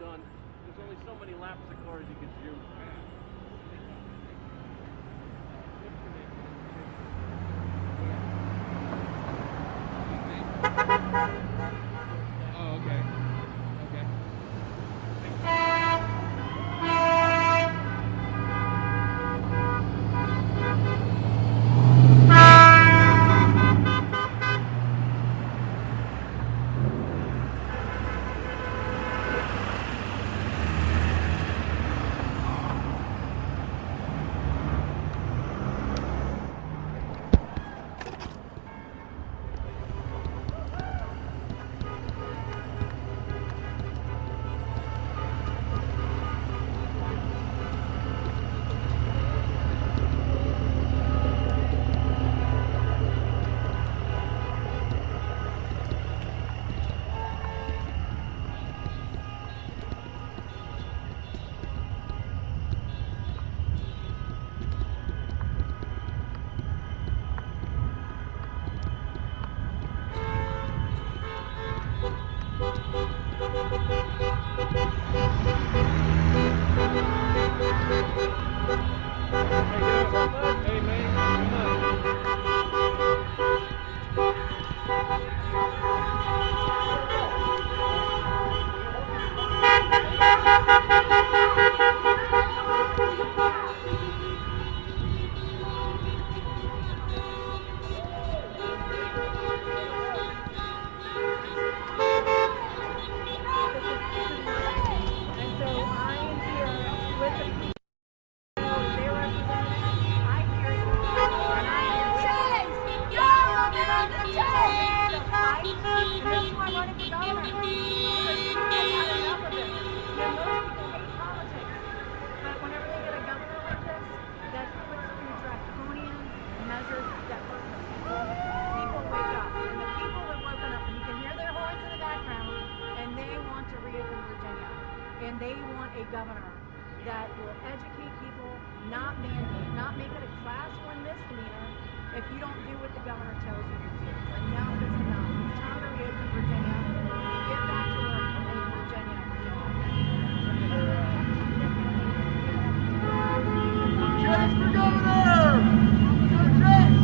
done. There's only so many laps of cars you can shoot. Oh, okay. Okay. and they want a governor that will educate people, not mandate, not make it a class 1 misdemeanor if you don't do what the governor tells you to do. Enough is enough. It's time to reopen Virginia. Get back to work and make Virginia, Chase for governor! Go Chase!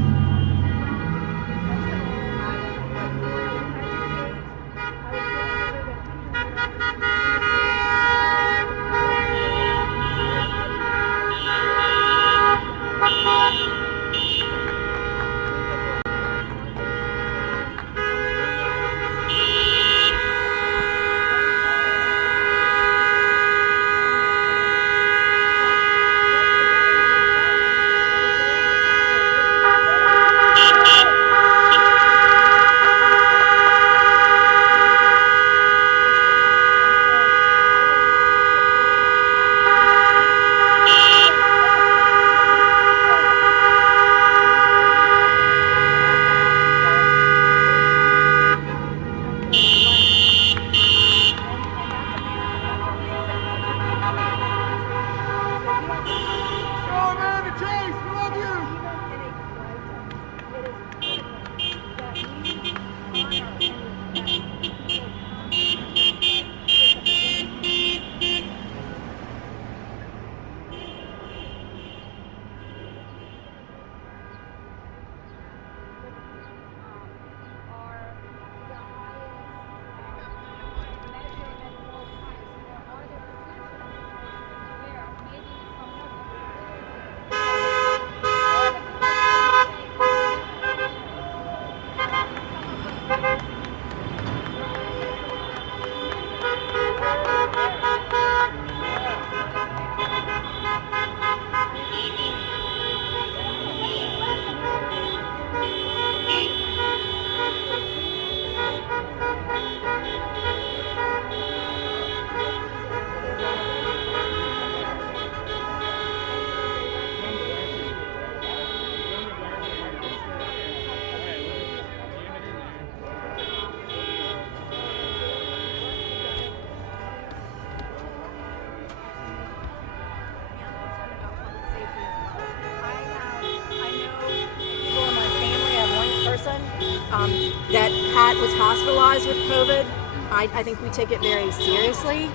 that was hospitalized with COVID. I think we take it very seriously.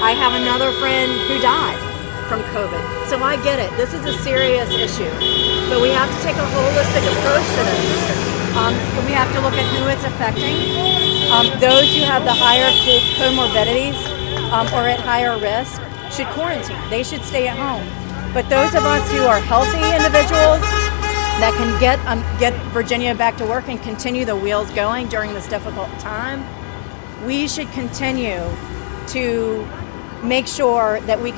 I have another friend who died from COVID. So I get it. This is a serious issue. But we have to take a holistic approach to this. And we have to look at who it's affecting. Those who have the higher comorbidities or at higher risk should quarantine. They should stay at home. But those of us who are healthy individuals that can get Virginia back to work and continue the wheels going during this difficult time, we should continue to make sure that we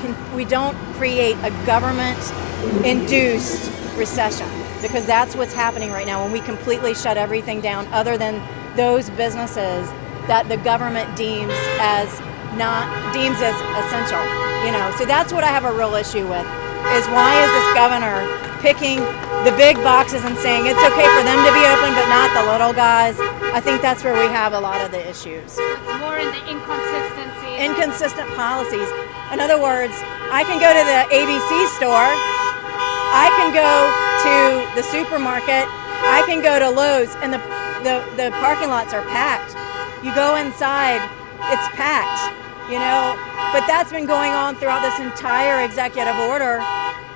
don't create a government-induced recession, because that's what's happening right now when we completely shut everything down other than those businesses that the government deems as essential. So that's what I have a real issue with, is why is this governor picking the big boxes and saying it's okay for them to be open but not the little guys? I think that's where we have a lot of the issues. It's more in the inconsistency. Inconsistent policies. In other words, I can go to the ABC store, I can go to the supermarket, I can go to Lowe's, and the parking lots are packed. You go inside, it's packed, But that's been going on throughout this entire executive order.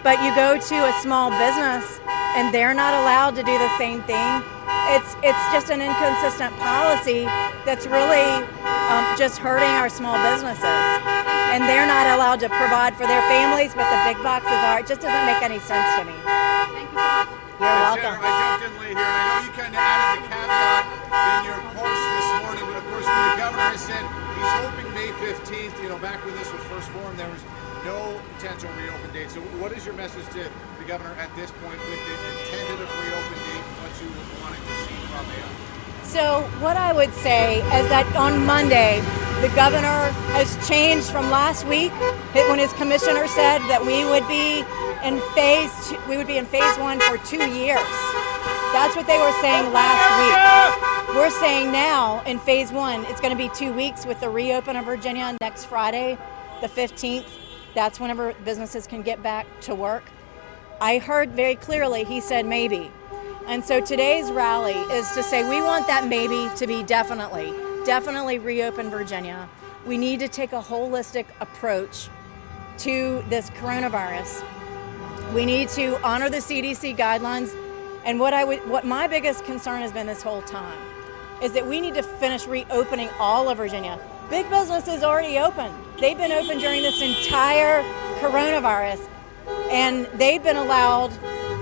But you go to a small business and they're not allowed to do the same thing. It's just an inconsistent policy that's really just hurting our small businesses. And they're not allowed to provide for their families, but the big boxes are. It just doesn't make any sense to me. Thank you so much. You're welcome. Senator, I jumped in late here, and I know you kind of added the caveat in your post this morning, but of course the governor has said he's hoping May 15th, back when this was first formed, there was no potential reopen date. So what is your message to the governor at this point with the tentative reopen date, what you would want to see from him? So what I would say is that on Monday, the governor has changed from last week when his commissioner said that we would be in phase 1 for 2 years. That's what they were saying last week. We're saying now in phase 1, it's going to be 2 weeks with the reopen of Virginia next Friday. the 15th, that's whenever businesses can get back to work. I heard very clearly he said maybe. And so today's rally is to say we want that maybe to be definitely reopen Virginia. We need to take a holistic approach to this coronavirus. We need to honor the CDC guidelines. And what my biggest concern has been this whole time is that we need to finish reopening all of Virginia. Big business is already open. They've been open during this entire coronavirus, and they've been allowed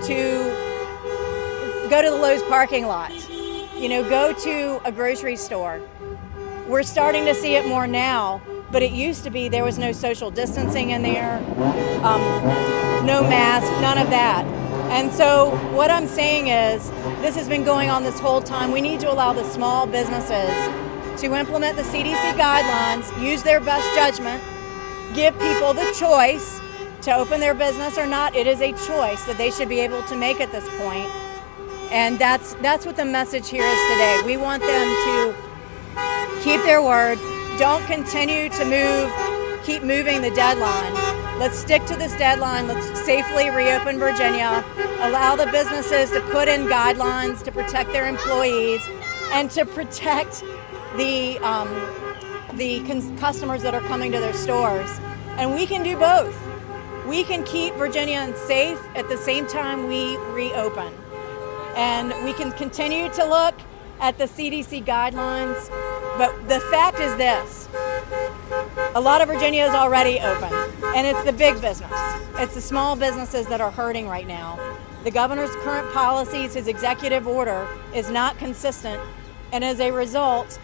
to go to the Lowe's parking lot, go to a grocery store. We're starting to see it more now, but it used to be there was no social distancing in there, no mask, none of that. And so what I'm saying is this has been going on this whole time. We need to allow the small businesses to implement the CDC guidelines, use their best judgment, give people the choice to open their business or not. It is a choice that they should be able to make at this point. And that's what the message here is today. We want them to keep their word, don't continue to keep moving the deadline. Let's stick to this deadline. Let's safely reopen Virginia, allow the businesses to put in guidelines to protect their employees and to protect the customers that are coming to their stores. And we can do both. We can keep Virginians safe at the same time we reopen. And we can continue to look at the CDC guidelines, but the fact is this: a lot of Virginia is already open, and it's the big business. It's the small businesses that are hurting right now. The governor's current policies, his executive order, is not consistent, and as a result,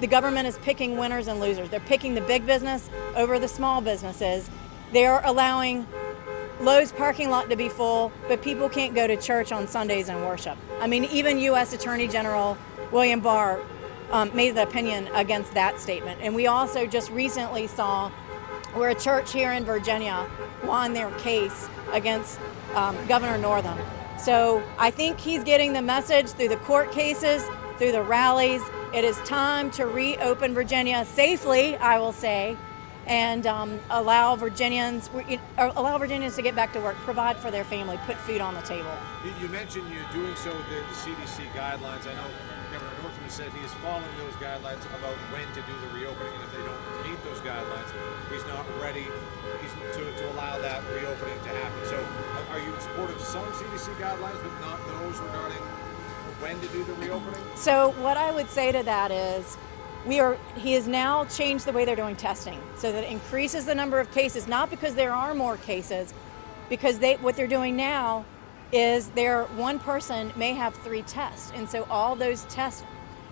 the government is picking winners and losers. They're picking the big business over the small businesses. They're allowing Lowe's parking lot to be full, but people can't go to church on Sundays and worship. I mean, even U.S. Attorney General William Barr made the opinion against that statement. And we also just recently saw where a church here in Virginia won their case against Governor Northam. So I think he's getting the message through the court cases, through the rallies. It is time to reopen Virginia safely, I will say, and allow Virginians to get back to work, provide for their family, put food on the table. You mentioned you're doing so with the CDC guidelines. I know Governor Northam has said he is following those guidelines about when to do the reopening, and if they don't meet those guidelines, he's not ready to allow that reopening to happen. So are you in support of some CDC guidelines, but not those regarding when to do the reopening? So what I would say to that is, he has now changed the way they're doing testing so that it increases the number of cases, not because there are more cases, because what they're doing now is one person may have 3 tests. And so all those tests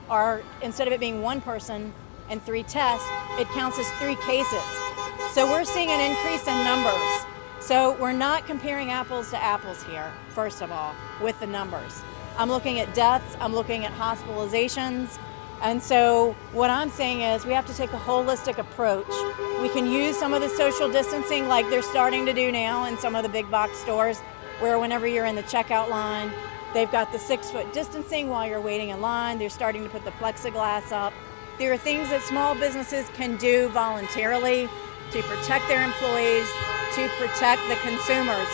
are, instead of it being one person and 3 tests, it counts as 3 cases. So we're seeing an increase in numbers. So we're not comparing apples to apples here, first of all, with the numbers. I'm looking at deaths, I'm looking at hospitalizations. And so what I'm saying is we have to take a holistic approach. We can use some of the social distancing like they're starting to do now in some of the big box stores, where whenever you're in the checkout line, they've got the 6-foot distancing while you're waiting in line. They're starting to put the plexiglass up. There are things that small businesses can do voluntarily to protect their employees, to protect the consumers.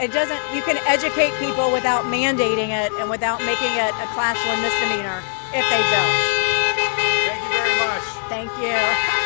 You can educate people without mandating it and without making it a class 1 misdemeanor if they don't. Thank you very much. Thank you.